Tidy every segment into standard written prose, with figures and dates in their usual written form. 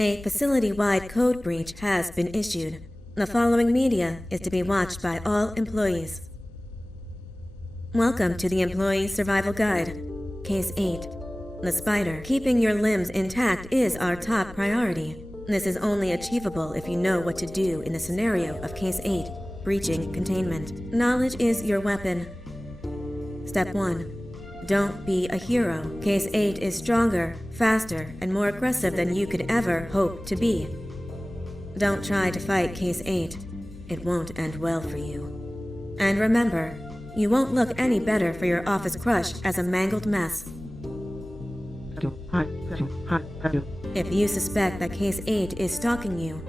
A facility-wide code breach has been issued. The following media is to be watched by all employees. Welcome to the Employee Survival Guide, Case 8. The spider. Keeping your limbs intact is our top priority. This is only achievable if you know what to do in the scenario of Case 8, breaching containment. Knowledge is your weapon. Step 1. Don't be a hero. Case 8 is stronger, faster, and more aggressive than you could ever hope to be. Don't try to fight Case 8. It won't end well for you. And remember, you won't look any better for your office crush as a mangled mess. If you suspect that Case 8 is stalking you,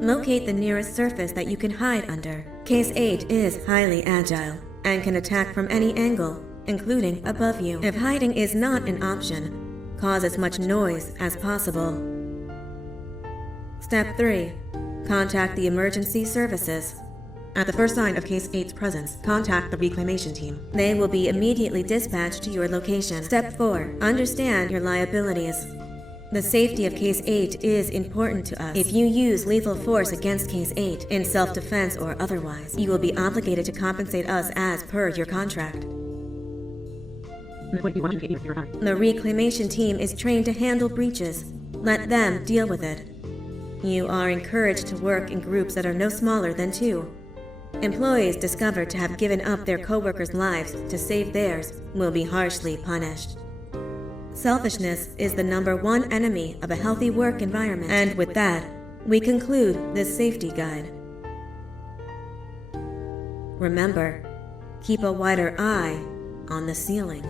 locate the nearest surface that you can hide under. Case 8 is highly agile and can attack from any angle, including above you. If hiding is not an option, cause as much noise as possible. Step 3. Contact the emergency services. At the first sign of Case 8's presence, contact the reclamation team. They will be immediately dispatched to your location. Step 4. Understand your liabilities. The safety of Case 8 is important to us. If you use lethal force against Case 8, in self-defense or otherwise, you will be obligated to compensate us as per your contract. The reclamation team is trained to handle breaches. Let them deal with it. You are encouraged to work in groups that are no smaller than 2. Employees discovered to have given up their co-workers' lives to save theirs will be harshly punished. Selfishness is the #1 enemy of a healthy work environment. And with that, we conclude this safety guide. Remember, keep a wider eye on the ceiling.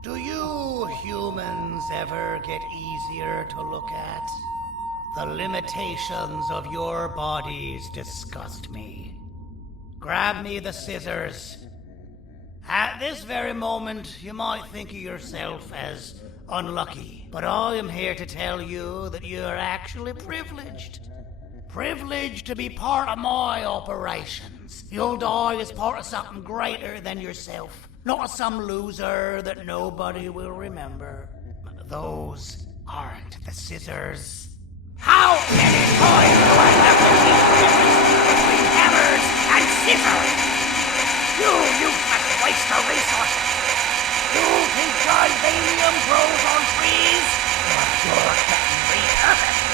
Do you humans ever get easier to look at? The limitations of your bodies disgust me. Grab me the scissors. At this very moment, you might think of yourself as unlucky, but I am here to tell you that you are actually privileged. Privileged to be part of my operations. You'll die as part of something greater than yourself, not as some loser that nobody will remember. Those aren't the scissors. How many times do I have to keep between hammers and scissors? You useless waste of resources! You think Gardanium grows on trees? Well, you're getting repurposed!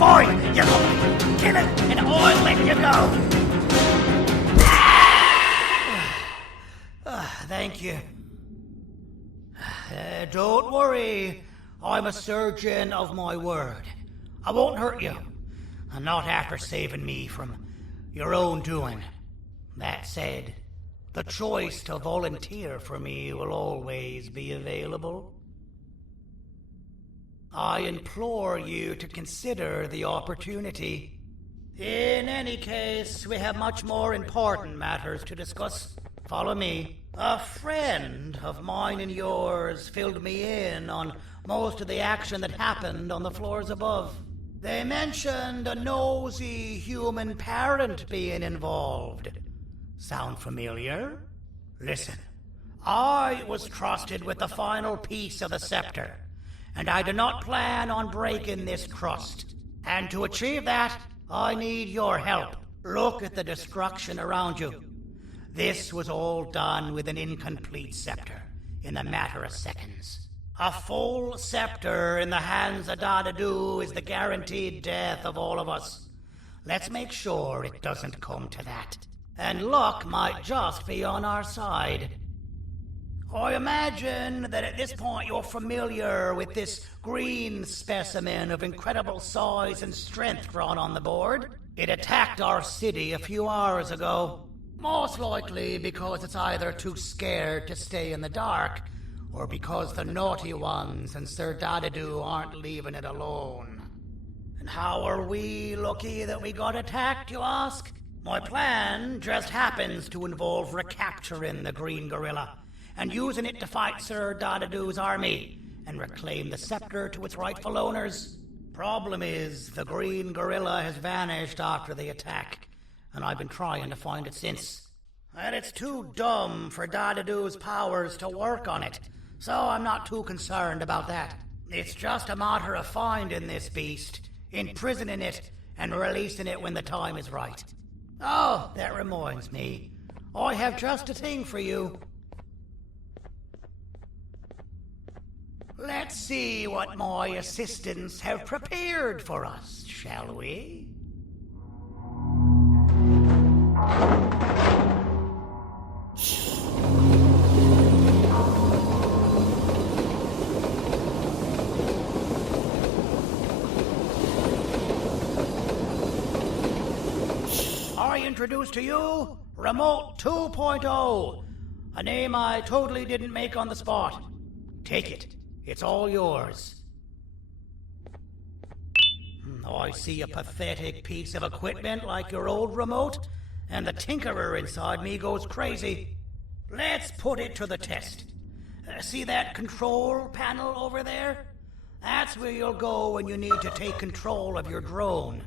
Fine, you kill it, and I'll let you go. Thank you. Don't worry, I'm a surgeon of my word. I won't hurt you, and not after saving me from your own doing. That said, the choice to volunteer for me will always be available. I implore you to consider the opportunity. In any case, we have much more important matters to discuss. Follow me. A friend of mine and yours filled me in on most of the action that happened on the floors above. They mentioned a nosy human parent being involved. Sound familiar? Listen, I was trusted with the final piece of the scepter, and I do not plan on breaking this trust. And to achieve that, I need your help. Look at the destruction around you. This was all done with an incomplete scepter, in a matter of seconds. A full scepter in the hands of Dadadoo is the guaranteed death of all of us. Let's make sure it doesn't come to that. And luck might just be on our side. I imagine that at this point you're familiar with this green specimen of incredible size and strength drawn on the board. It attacked our city a few hours ago. Most likely because it's either too scared to stay in the dark, or because the naughty ones and Sir Dadadoo aren't leaving it alone. And how are we lucky that we got attacked, you ask? My plan just happens to involve recapturing the green gorilla and using it to fight Sir Dadadoo's army and reclaim the scepter to its rightful owners. Problem is, the green gorilla has vanished after the attack, and I've been trying to find it since. And it's too dumb for Dadadoo's powers to work on it, so I'm not too concerned about that. It's just a matter of finding this beast, imprisoning it, and releasing it when the time is right. Oh, that reminds me. I have just a thing for you. Let's see what my assistants have prepared for us, shall we? I introduce to you Remote 2.0, a name I totally didn't make on the spot. Take it. It's all yours. I see a pathetic piece of equipment like your old remote, and the tinkerer inside me goes crazy. Let's put it to the test. See that control panel over there? That's where you'll go when you need to take control of your drone.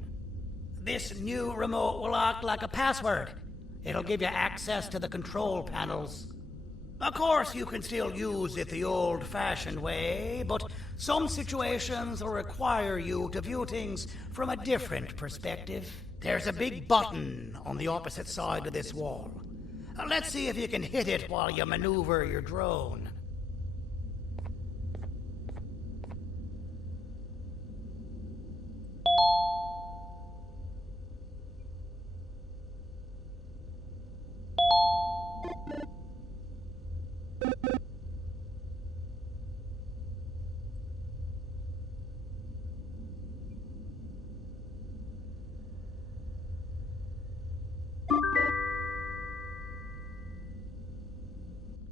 This new remote will act like a password. It'll give you access to the control panels. Of course, you can still use it the old-fashioned way, but some situations will require you to view things from a different perspective. There's a big button on the opposite side of this wall. Let's see if you can hit it while you maneuver your drone.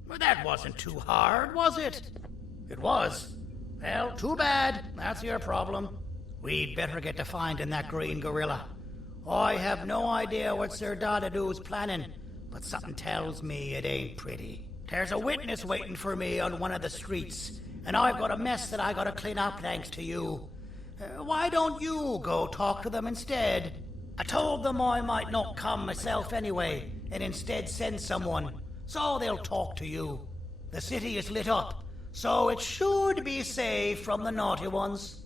Well, that wasn't too hard, was it? It was. Well, too bad. That's your problem. We'd better get to finding that green gorilla. I have no idea what Sir Dadadoo's planning, but something tells me it ain't pretty. There's a witness waiting for me on one of the streets, and I've got a mess that I gotta clean up thanks to you. Why don't you go talk to them instead? I told them I might not come myself anyway, and instead send someone, so they'll talk to you. The city is lit up, so it should be safe from the naughty ones.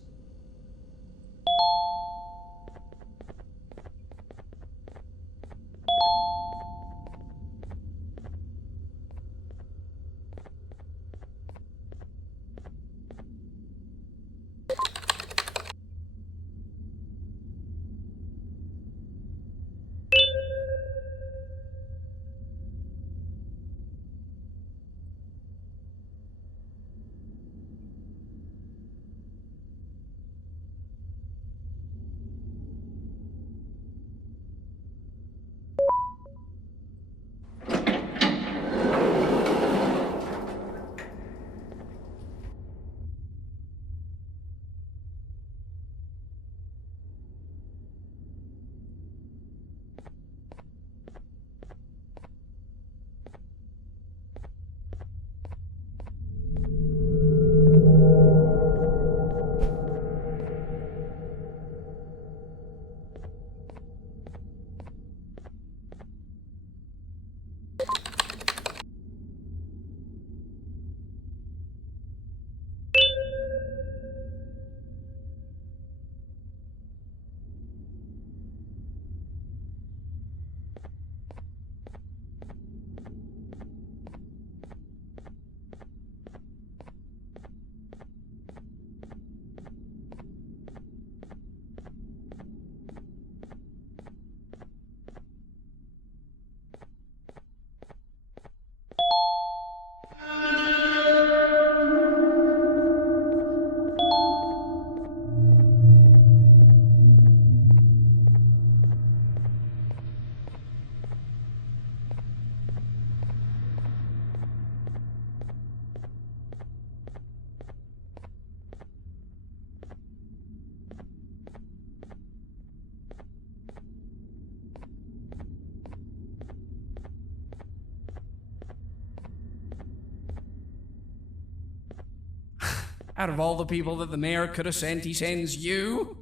Out of all the people that the mayor could have sent, he sends you?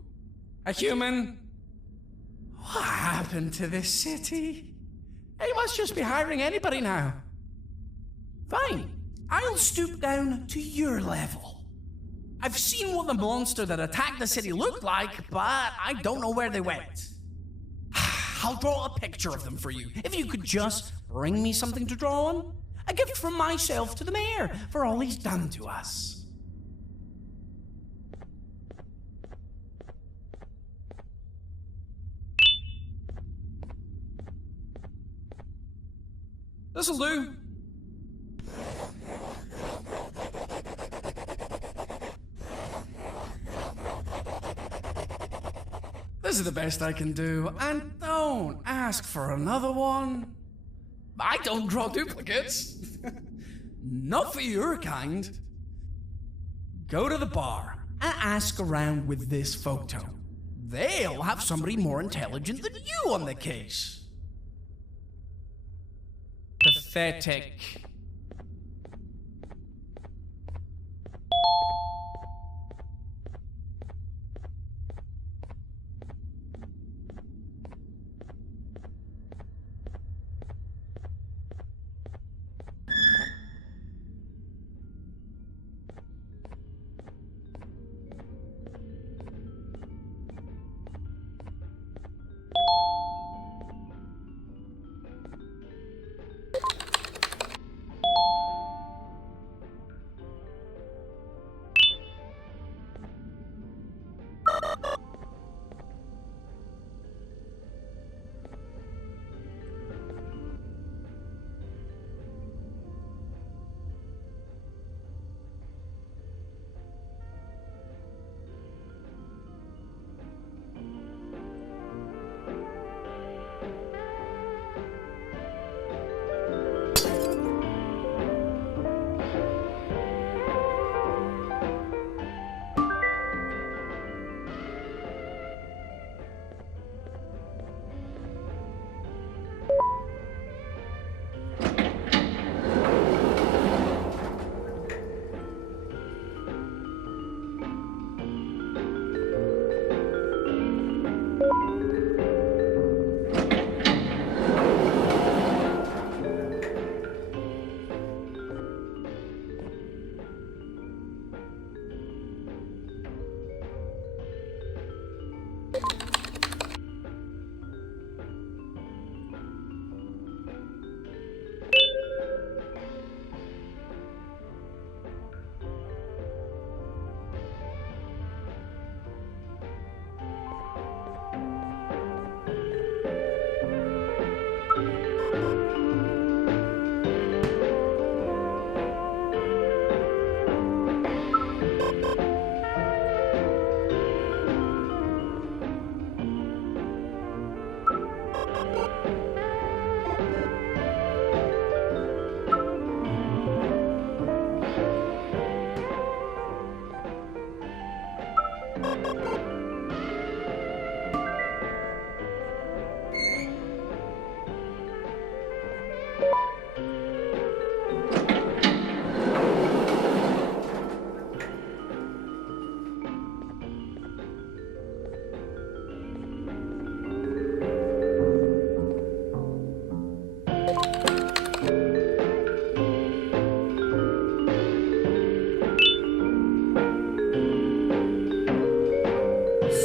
A human? What happened to this city? He must just be hiring anybody now. Fine, I'll stoop down to your level. I've seen what the monster that attacked the city looked like, but I don't know where they went. I'll draw a picture of them for you, if you could just bring me something to draw on. A gift from myself to the mayor for all he's done to us. This'll do. This is the best I can do, and don't ask for another one. I don't draw duplicates. Not for your kind. Go to the bar and ask around with this photo. They'll have somebody more intelligent than you on the case. Pathetic.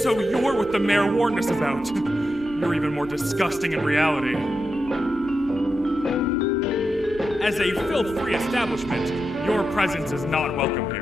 So you're what the mayor warned us about. You're even more disgusting in reality. As a filth-free establishment, your presence is not welcome here.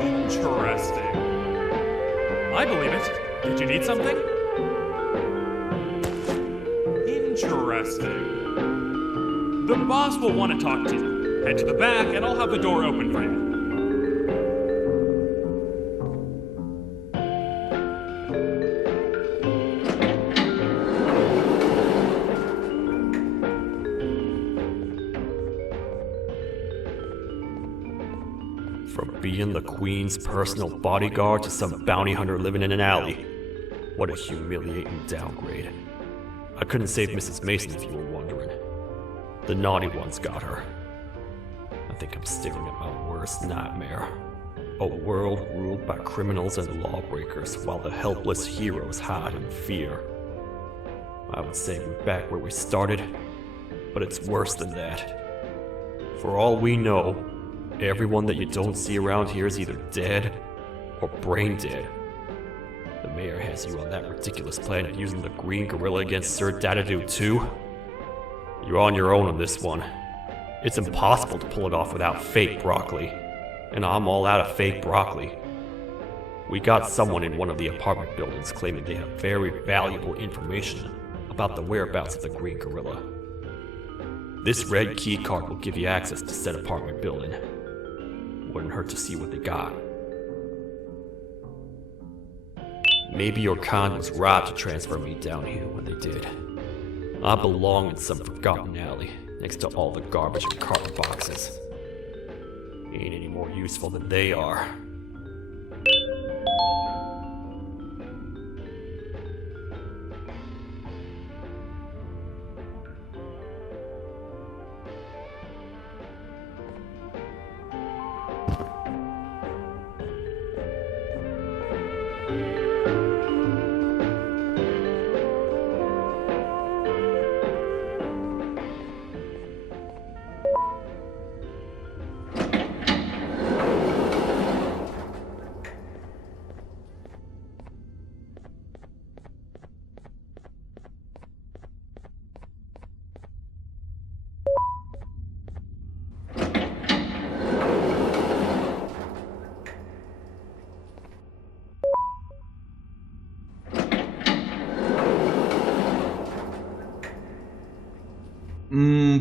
Interesting. I believe it. Did you need something? Interesting. The boss will want to talk to you. Head to the back and I'll have the door open for you. From being the Queen's personal bodyguard to some bounty hunter living in an alley. What a humiliating downgrade. I couldn't save Mrs. Mason if you were wondering. The naughty ones got her. I think I'm staring at my worst nightmare. A world ruled by criminals and lawbreakers while the helpless heroes hide in fear. I would say we're back where we started, but it's worse than that. For all we know, everyone that you don't see around here is either dead or brain dead. The mayor has you on that ridiculous planet using the green gorilla against Sir Dadadoo too? You're on your own on this one. It's impossible to pull it off without fake broccoli. And I'm all out of fake broccoli. We got someone in one of the apartment buildings claiming they have very valuable information about the whereabouts of the green gorilla. This red key card will give you access to said apartment building. Wouldn't hurt to see what they got. Maybe your kind was right to transfer me down here when they did. I belong in some forgotten alley, next to all the garbage and carton boxes. Ain't any more useful than they are.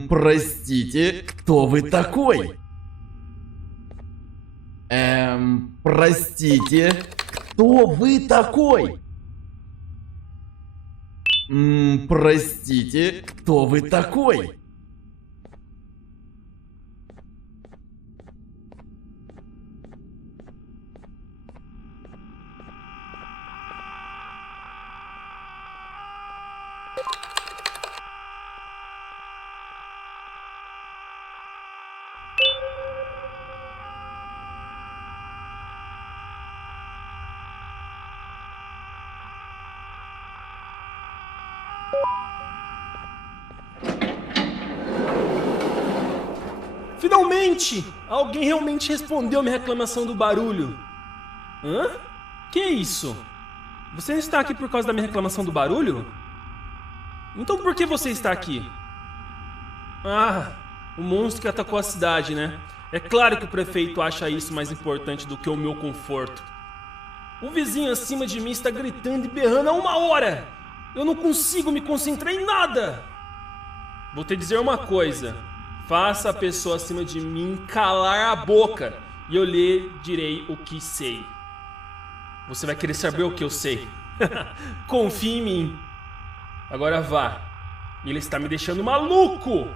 Простите, кто вы такой? Простите, кто вы такой? Простите, кто вы такой? Finalmente! Alguém realmente respondeu minha reclamação do barulho. Hã? Que é isso? Você não está aqui por causa da minha reclamação do barulho? Então por que você está aqui? Ah, o monstro que atacou a cidade, né? É claro que o prefeito acha isso mais importante do que o meu conforto. O vizinho acima de mim está gritando e berrando há 1 hora! Eu não consigo me concentrar em nada! Vou te dizer uma coisa. Faça a pessoa acima de mim calar a boca e eu lhe direi o que sei. Você vai querer saber o que eu sei. Confie em mim. Agora vá. Ele está me deixando maluco.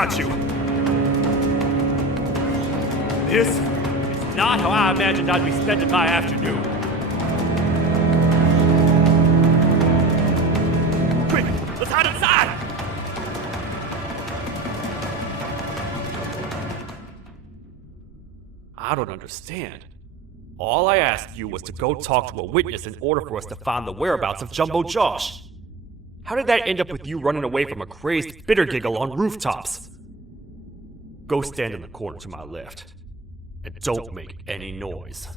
got you! This is not how I imagined I'd be spending my afternoon. Quick, let's hide inside! I don't understand. All I asked you was to go talk to a witness in order for us to find the whereabouts of Jumbo Josh. How did that end up with you running away from a crazed bitter giggle on rooftops? Go stand in the corner to my left, and don't make any noise.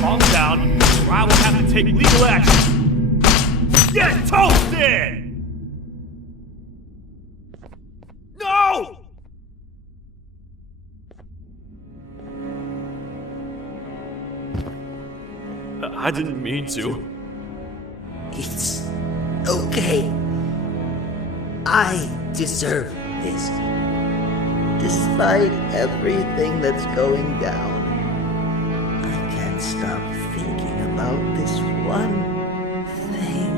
Calm down, or I will have to take legal action. Get toasted! No! I didn't mean to. It's okay. I deserve this. Despite everything that's going down, I can't stop thinking about this one thing.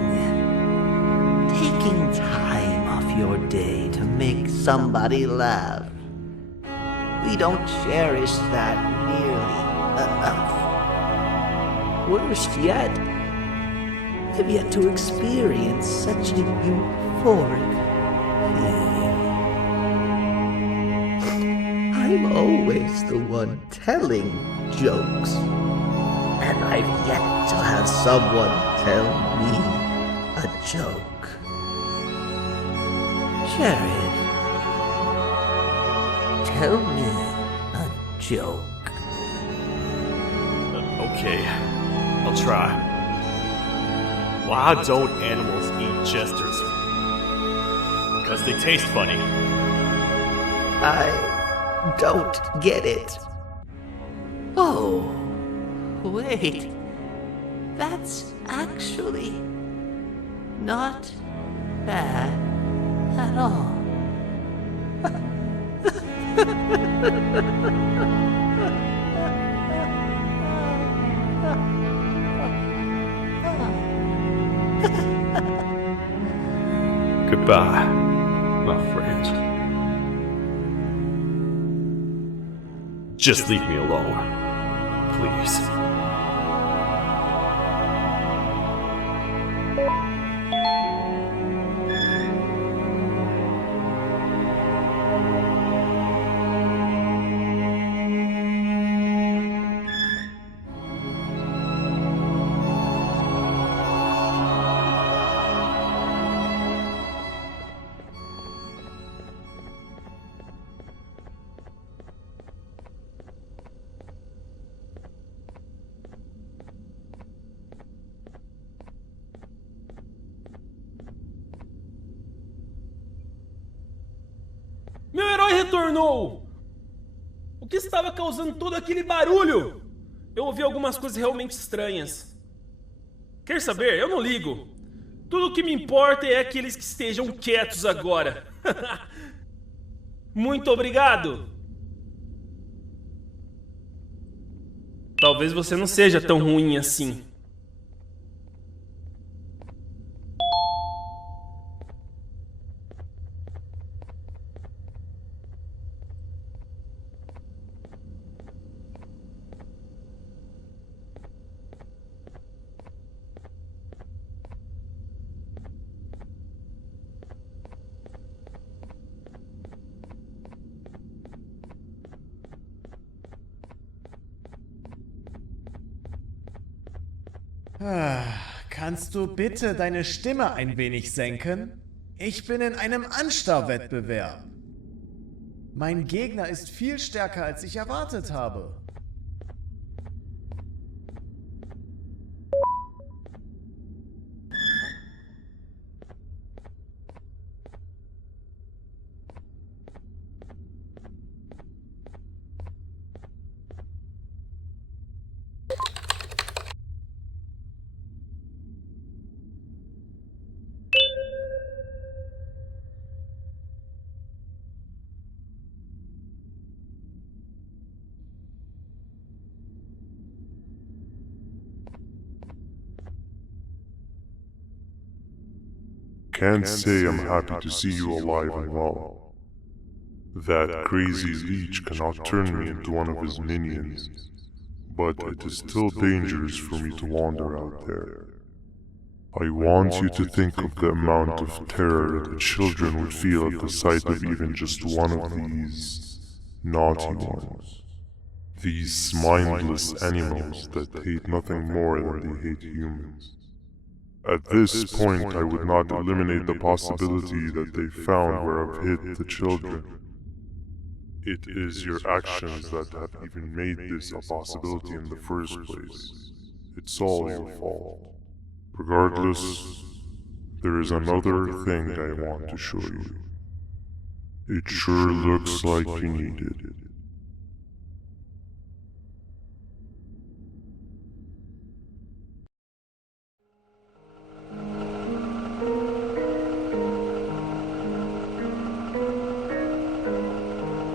Taking time off your day to make somebody laugh. We don't cherish that nearly enough. Worst yet, I've yet to experience such a euphoric feeling. I'm always the one telling jokes, and I've yet to have someone tell me a joke. Sheriff, tell me a joke. Okay, I'll try. Why don't animals eat jesters? Because they taste funny. I don't get it. Oh, wait. That's actually not bad at all. Goodbye, my friend. Just leave me alone, please. Meu herói retornou! O que estava causando todo aquele barulho? Eu ouvi algumas coisas realmente estranhas. Quer saber? Eu não ligo. Tudo o que me importa é aqueles que estejam quietos agora. Muito obrigado! Talvez você não seja tão ruim assim. Kannst du bitte deine Stimme ein wenig senken? Ich bin in einem Anstarrwettbewerb. Mein Gegner ist viel stärker, als ich erwartet habe. can't say I'm happy to see you alive and well. That crazy leech cannot turn me into one of his minions, but it is still dangerous for me to wander out there. I want you to think of the amount of terror that children would feel at the sight of even just one of these naughty ones. These mindless animals that hate nothing more than they hate humans. At this point, I would not eliminate the possibility that they found where I've hid the children. It is your actions that have even made this a possibility in the first place. It's all your fault. Regardless, there is another thing I want to show you. It sure looks like you need it.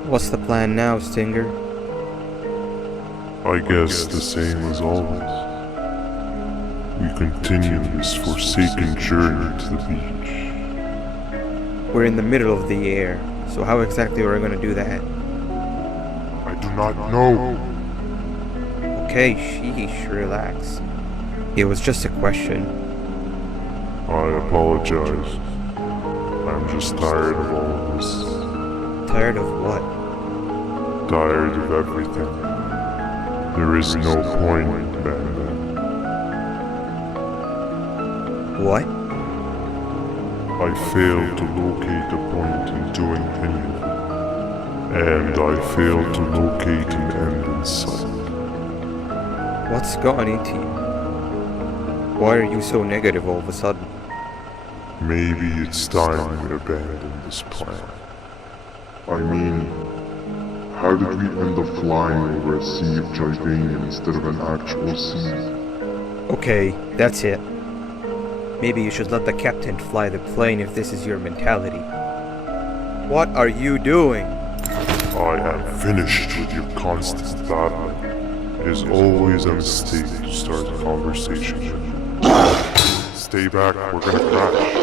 What's the plan now, Stinger? I guess the same as always. We continue this forsaken journey to the beach. We're in the middle of the air, so how exactly are we going to do that? I do not know. Okay, sheesh, relax. It was just a question. I apologize. I'm just tired of all of this. Tired of what? Tired of everything. There is no point, BanBan. What? I failed to locate a point in doing anything. And I failed to locate an end in sight. What's gotten into you? Why are you so negative all of a sudden? Maybe it's time we abandon this plan. I mean, how did we end up flying over a sea of Jivanium instead of an actual sea? Okay, that's it. Maybe you should let the captain fly the plane if this is your mentality. What are you doing? I am finished with your constant battling. It is always a mistake to start a conversation. Stay back, we're gonna crash.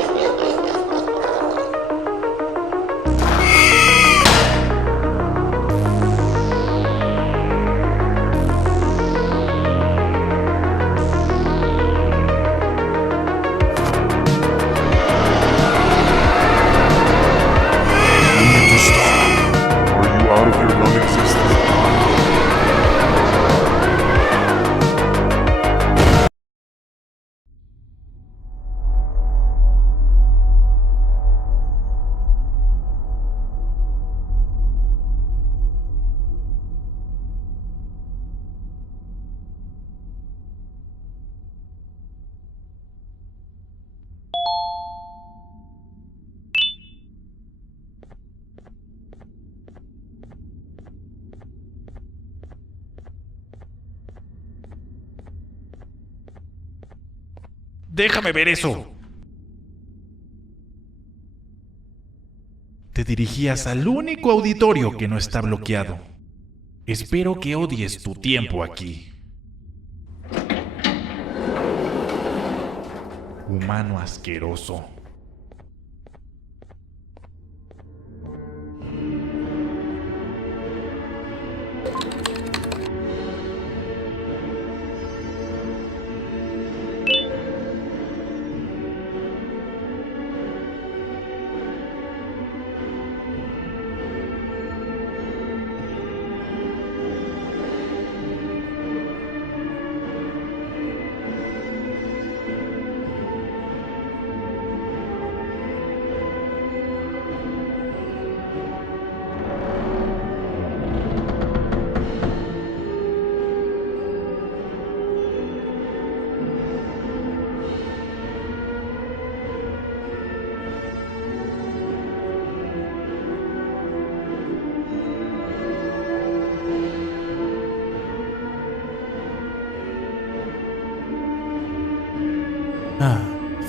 Déjame ver eso. Te dirigías al único auditorio que no está bloqueado. Espero que odies tu tiempo aquí. Humano asqueroso.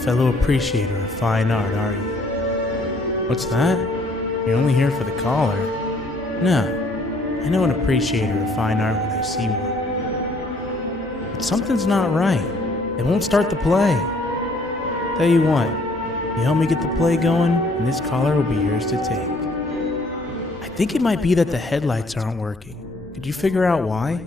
Fellow appreciator of fine art, are you? What's that? You're only here for the collar? No, I know an appreciator of fine art when I see one. But something's not right. They won't start the play. Tell you what, You help me get the play going, and this collar will be yours to take. I think it might be that the headlights aren't working. Could you figure out why?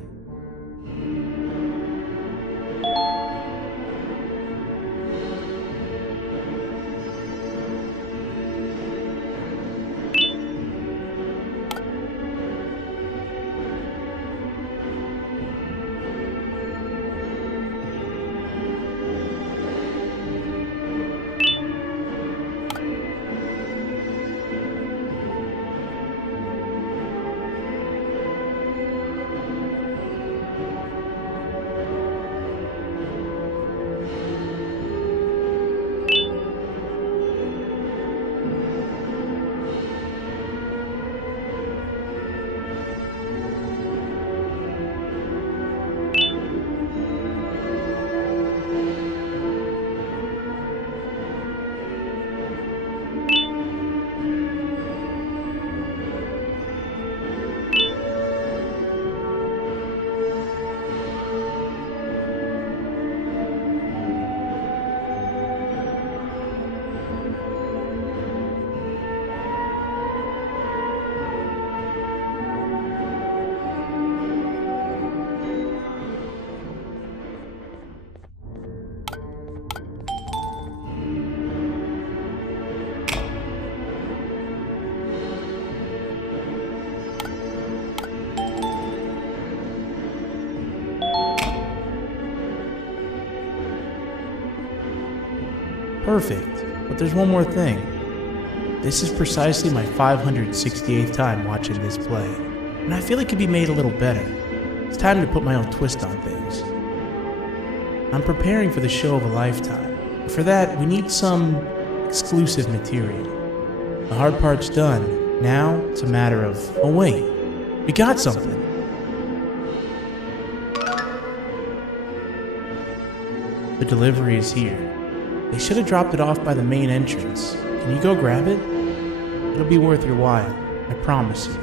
Perfect, but there's one more thing. This is precisely my 568th time watching this play, and I feel it could be made a little better. It's time to put my own twist on things. I'm preparing for the show of a lifetime. For that, we need some exclusive material. The hard part's done. Now, it's a matter of, oh wait, we got something. The delivery is here. They should have dropped it off by the main entrance. Can you go grab it? It'll be worth your while, I promise you.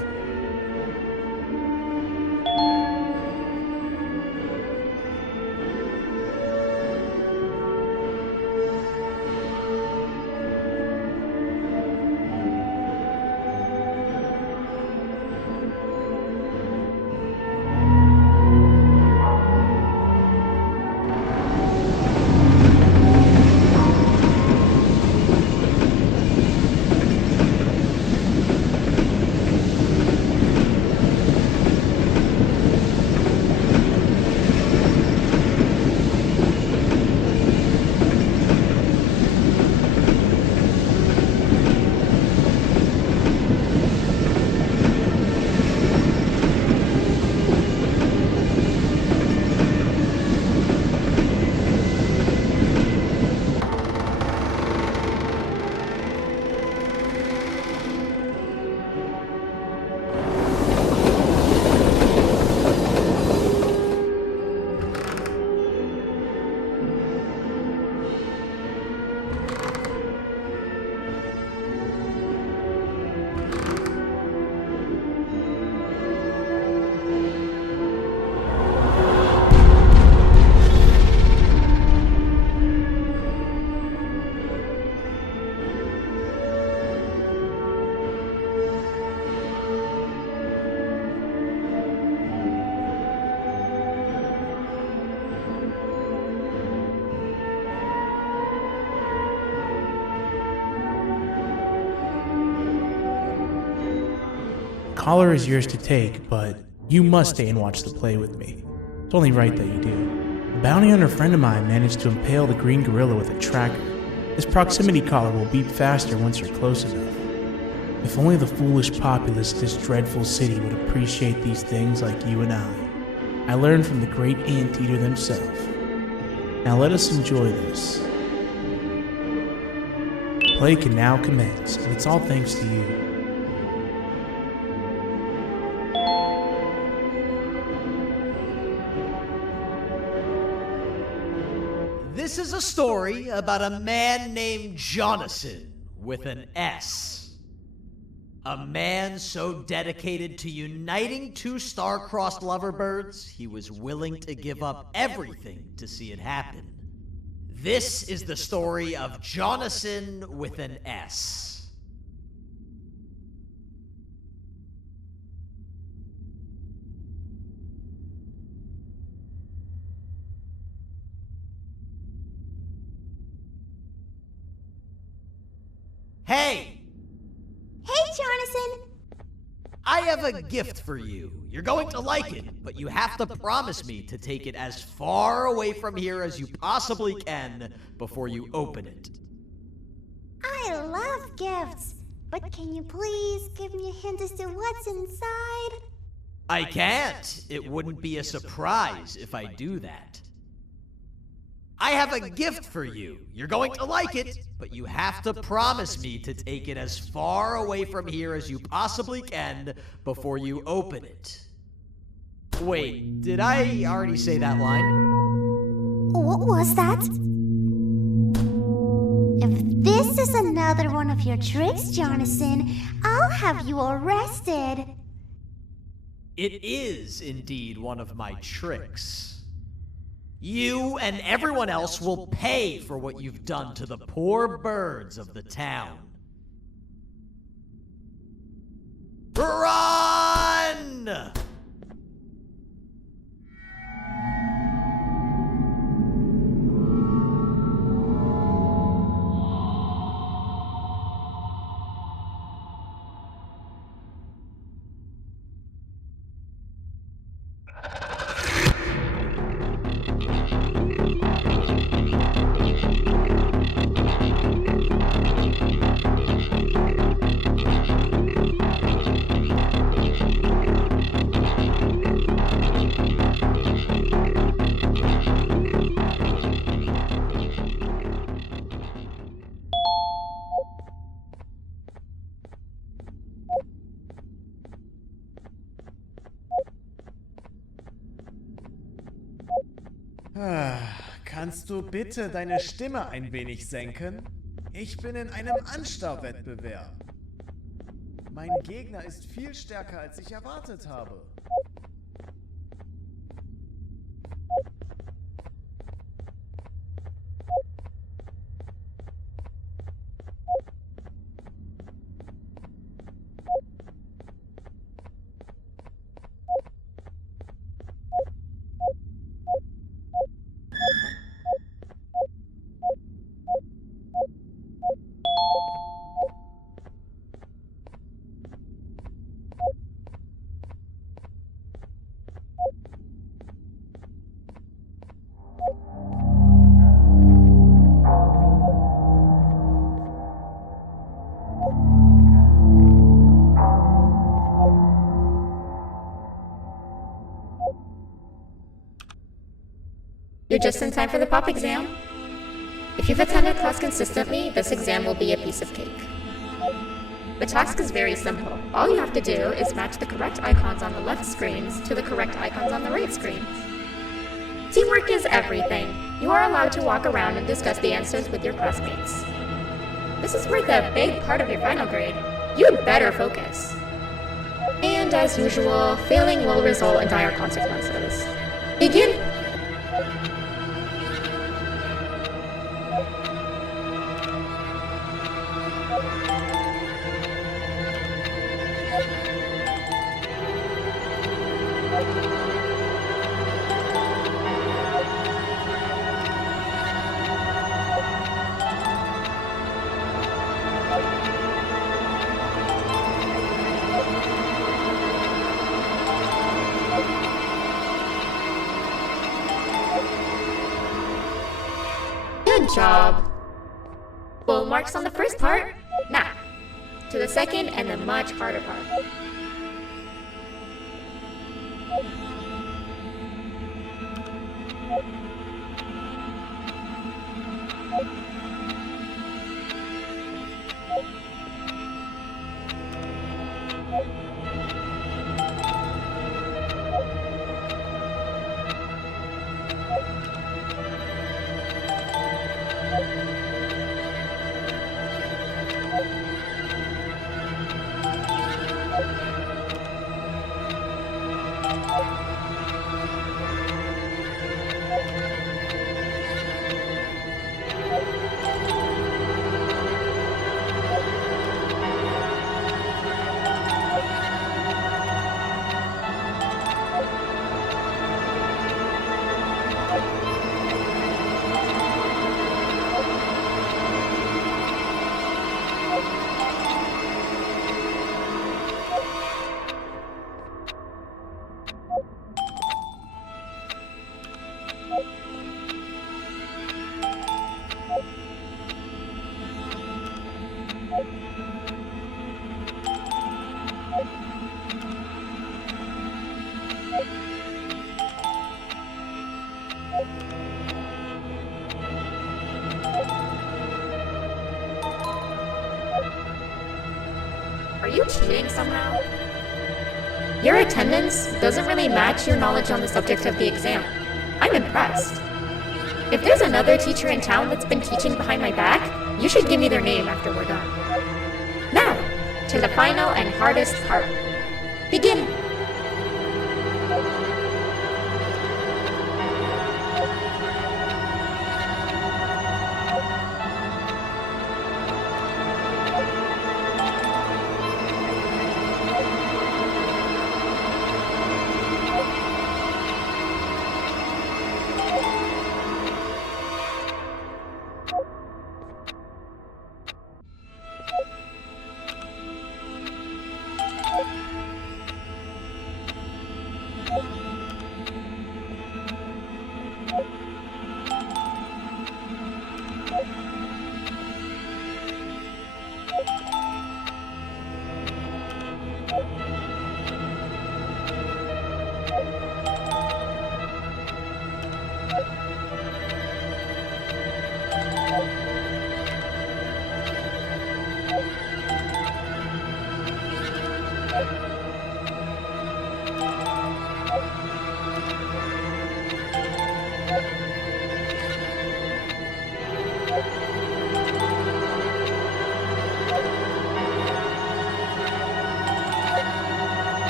Collar is yours to take, but you must stay and watch the play with me. It's only right that you do. A bounty hunter friend of mine managed to impale the green gorilla with a tracker. This proximity collar will beep faster once you're close enough. If only the foolish populace of this dreadful city would appreciate these things like you and I. I learned from the great anteater himself. Now let us enjoy this. Play can now commence, and it's all thanks to you. This is a story about a man named Jonathan with an S. A man so dedicated to uniting two star-crossed loverbirds, he was willing to give up everything to see it happen. This is the story of Jonathan with an S. Hey! Hey, Jonathan! I have a gift for you. You're going to like it, but you have to promise me to take it as far away from here as you possibly can before you open it. I love gifts, but can you please give me a hint as to what's inside? I can't. It wouldn't be a surprise if I do that. I have a gift for you. You're going to like it, but you have to promise me to take it as far away from here as you possibly can before you open it. Wait, did I already say that line? What was that? If this is another one of your tricks, Jonathan, I'll have you arrested. It is indeed one of my tricks. You and everyone else will pay for what you've done to the poor birds of the town. Run! Kannst du bitte deine Stimme ein wenig senken? Ich bin in einem Anstarrwettbewerb. Mein Gegner ist viel stärker, als ich erwartet habe. You're just in time for the pop exam. If you've attended class consistently, this exam will be a piece of cake. The task is very simple. All you have to do is match the correct icons on the left screens to the correct icons on the right screens. Teamwork is everything. You are allowed to walk around and discuss the answers with your classmates. This is worth a big part of your final grade. You'd better focus. And as usual, failing will result in dire consequences. Begin! Good job. Full marks on the first part. Now, to the second and the much harder part. you cheating somehow? Your attendance doesn't really match your knowledge on the subject of the exam. I'm impressed. If there's another teacher in town that's been teaching behind my back, you should give me their name after we're done. Now, to the final and hardest part. Begin!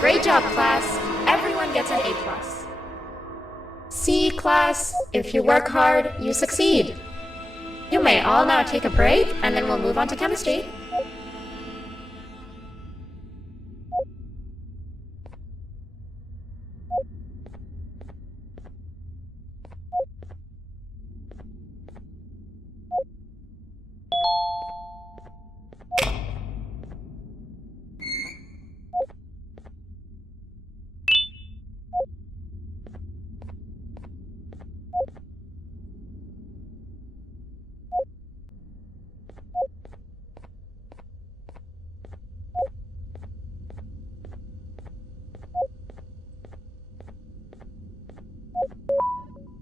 Great job, class. Everyone gets an A+. C, class. If you work hard, you succeed. You may all now take a break, and then we'll move on to chemistry.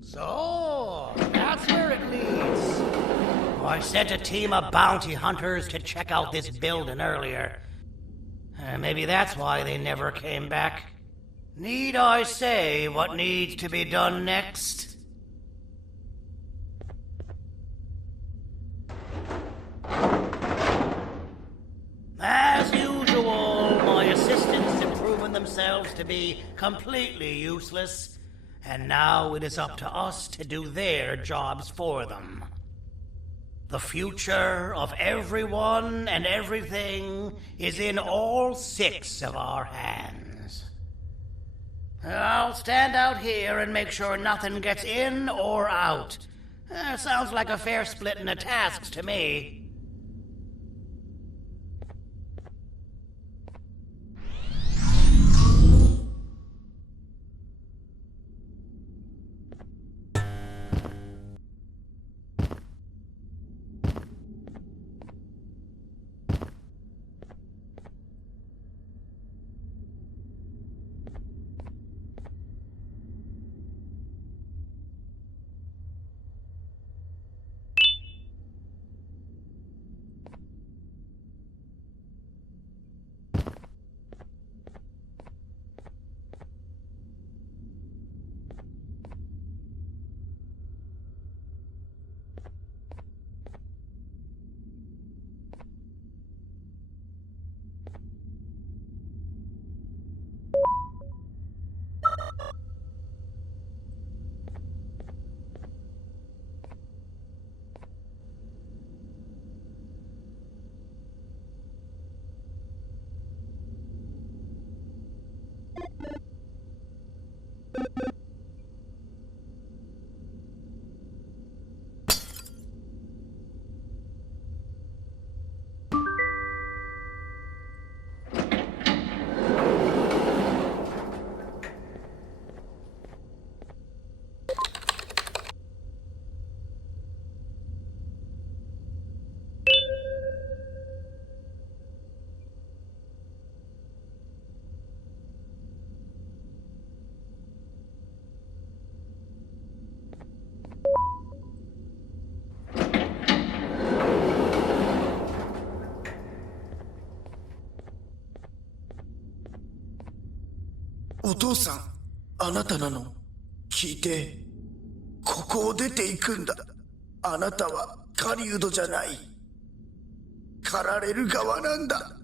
So, that's where it leads. I sent a team of bounty hunters to check out this building earlier. Maybe that's why they never came back. Need I say what needs to be done next? As usual, my assistants have proven themselves to be completely useless. And now it is up to us to do their jobs for them. The future of everyone and everything is in all 6 of our hands. I'll stand out here and make sure nothing gets in or out. Sounds like a fair splitting of tasks to me. お父さん、あなたなの？聞いて。ここを出ていくんだ。あなたは狩人じゃない。狩られる側なんだ。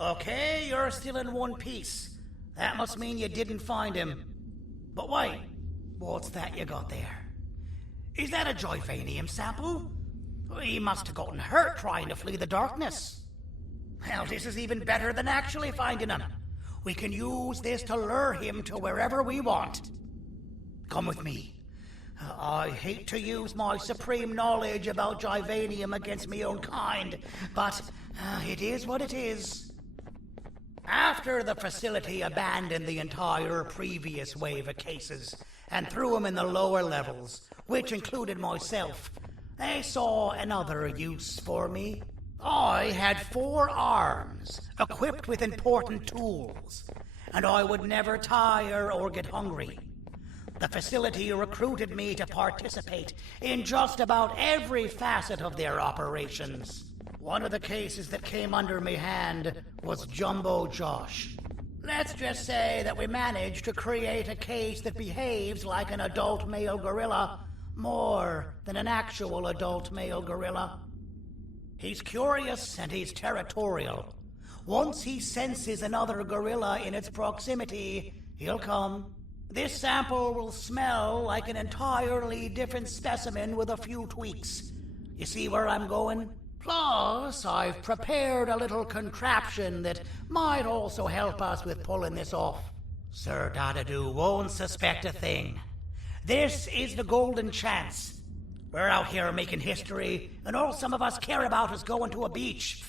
Okay, you're still in one piece. That must mean you didn't find him. But wait, what's that you got there? Is that a Joyvanium sample? He must have gotten hurt trying to flee the darkness. Well, this is even better than actually finding him. We can use this to lure him to wherever we want. Come with me. I hate to use my supreme knowledge about Joyvanium against my own kind, but it is what it is. After the facility abandoned the entire previous wave of cases and threw them in the lower levels, which included myself, they saw another use for me. I had 4 arms, equipped with important tools, and I would never tire or get hungry. The facility recruited me to participate in just about every facet of their operations. One of the cases that came under me hand was Jumbo Josh. Let's just say that we managed to create a case that behaves like an adult male gorilla, more than an actual adult male gorilla. He's curious and he's territorial. Once he senses another gorilla in its proximity, he'll come. This sample will smell like an entirely different specimen with a few tweaks. You see where I'm going? Plus, I've prepared a little contraption that might also help us with pulling this off. Sir Dadadoo won't suspect a thing. This is the golden chance. We're out here making history, and all some of us care about is going to a beach.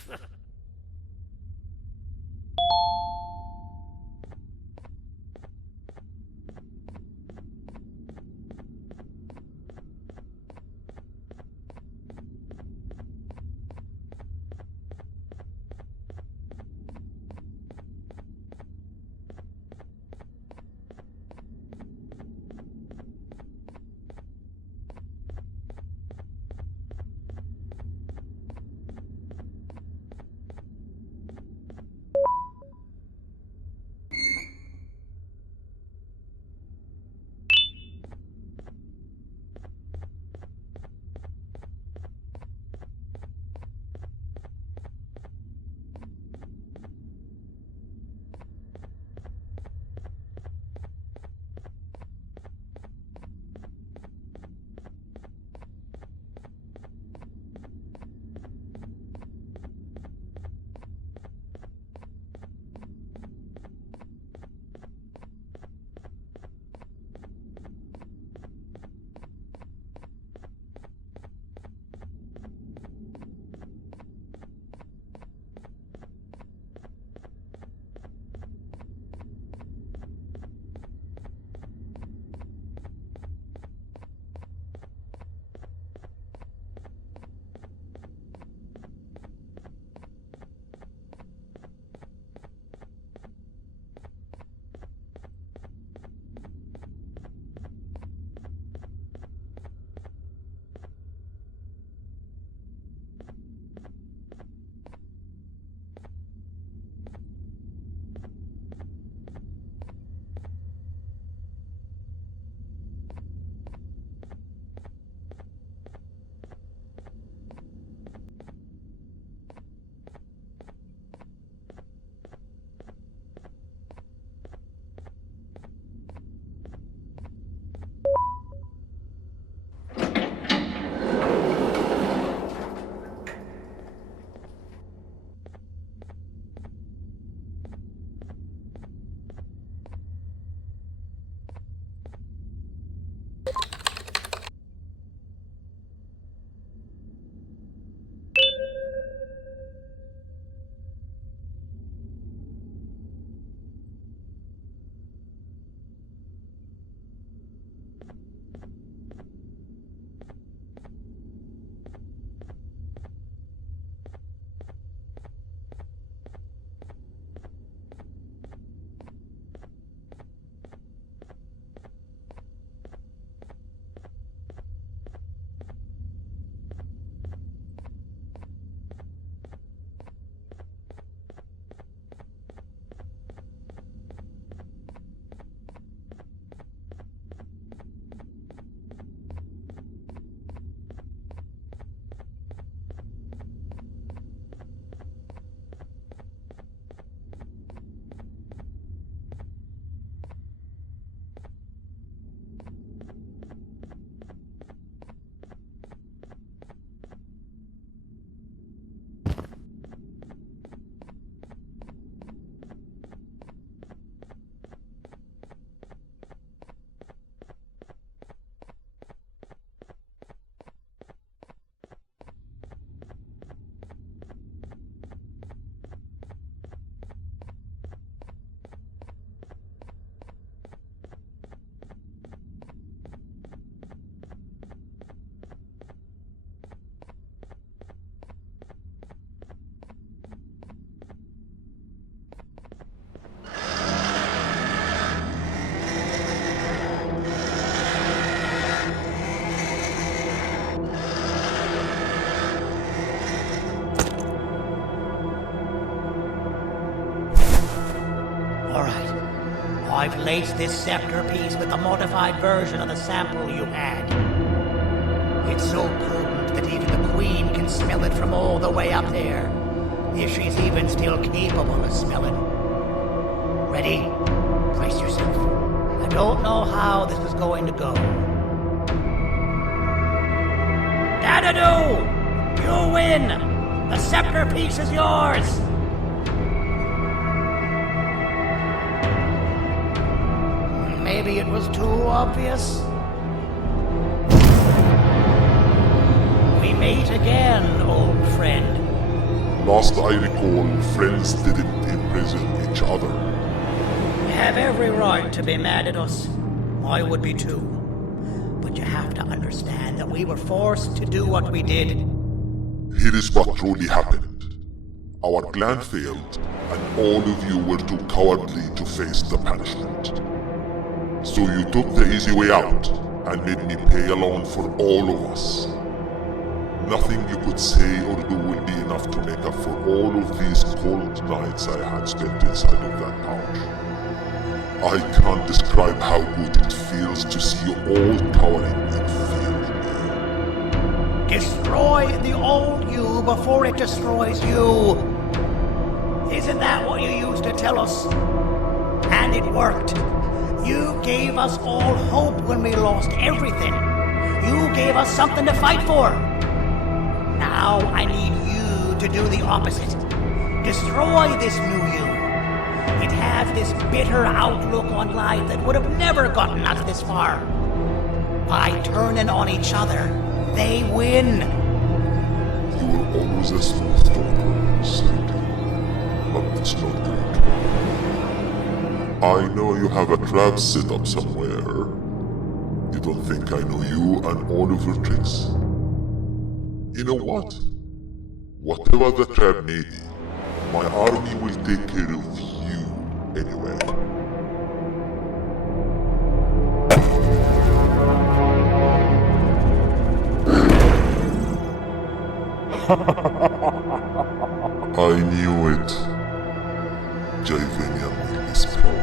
I've laced this scepter piece with a modified version of the sample you had. It's so potent that even the Queen can smell it from all the way up there, if she's even still capable of smelling. Ready? Brace yourself. I don't know how this is going to go. Dadadoo! You win! The scepter piece is yours! Maybe it was too obvious. We meet again, old friend. Last I recall, friends didn't imprison each other. You have every right to be mad at us. I would be too. But you have to understand that we were forced to do what we did. Here is what truly happened. Our plan failed, and all of you were too cowardly to face the punishment. So you took the easy way out, and made me pay alone for all of us. Nothing you could say or do will be enough to make up for all of these cold nights I had spent inside of that pouch. I can't describe how good it feels to see you all cowering in fear of me. Destroy the old you before it destroys you. Isn't that what you used to tell us? And it worked. You gave us all hope when we lost everything. You gave us something to fight for. Now I need you to do the opposite. Destroy this new you. It has this bitter outlook on life that would have never gotten us this far. By turning on each other, they win. You were always a smooth talker, Syringeon, but it's not good. I know you have a trap set up somewhere. You don't think I know you and all of your tricks? You know what? Whatever the trap may be, my army will take care of you anyway. I knew it. Javanian will be spelled.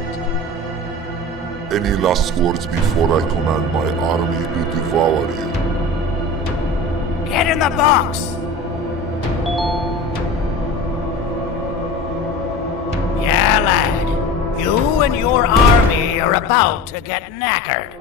Any last words before I command my army to devour you? Get in the box! Yeah, lad. You and your army are about to get knackered.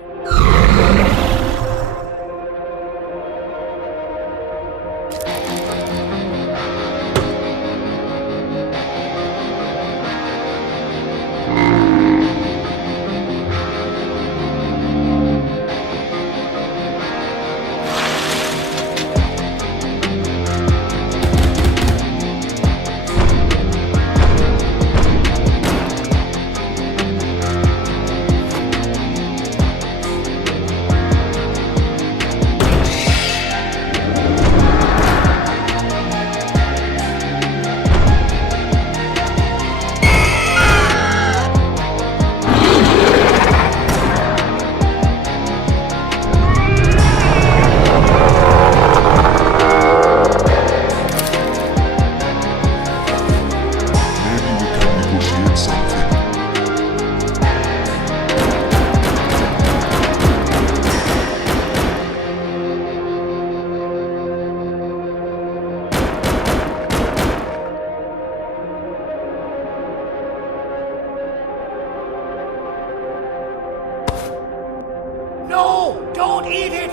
No! Don't eat it!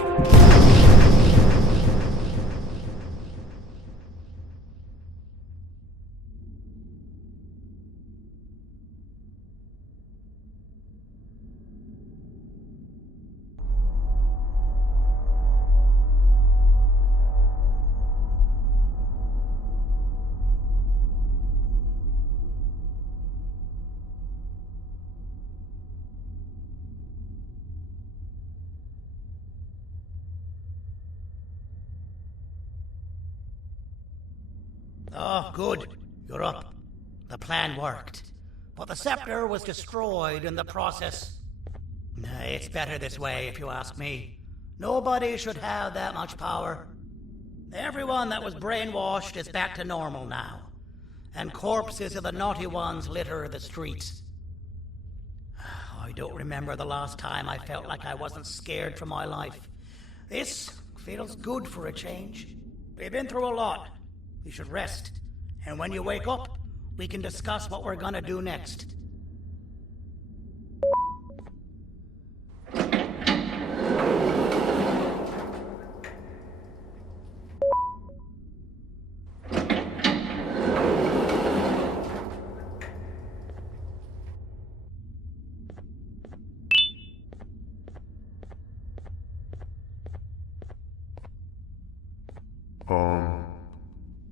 Oh, good. You're up. The plan worked. But the scepter was destroyed in the process. It's better this way, if you ask me. Nobody should have that much power. Everyone that was brainwashed is back to normal now. And corpses of the naughty ones litter the streets. I don't remember the last time I felt like I wasn't scared for my life. This feels good for a change. We've been through a lot. You should rest. And when you wake up, we can discuss what we're gonna do next.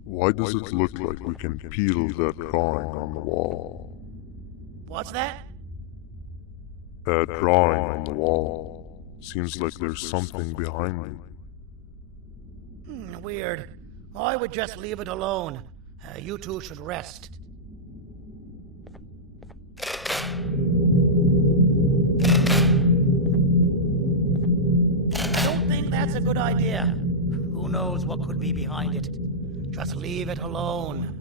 Why does it look like we can peel that drawing on the wall? What's that? That drawing on the wall. Seems like there's something behind it. Weird. I would just leave it alone. You two should rest. I don't think that's a good idea. Who knows what could be behind it? Just leave it alone.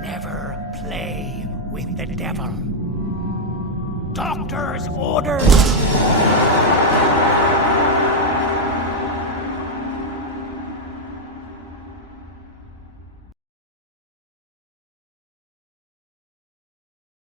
Never play with the devil. Doctor's orders!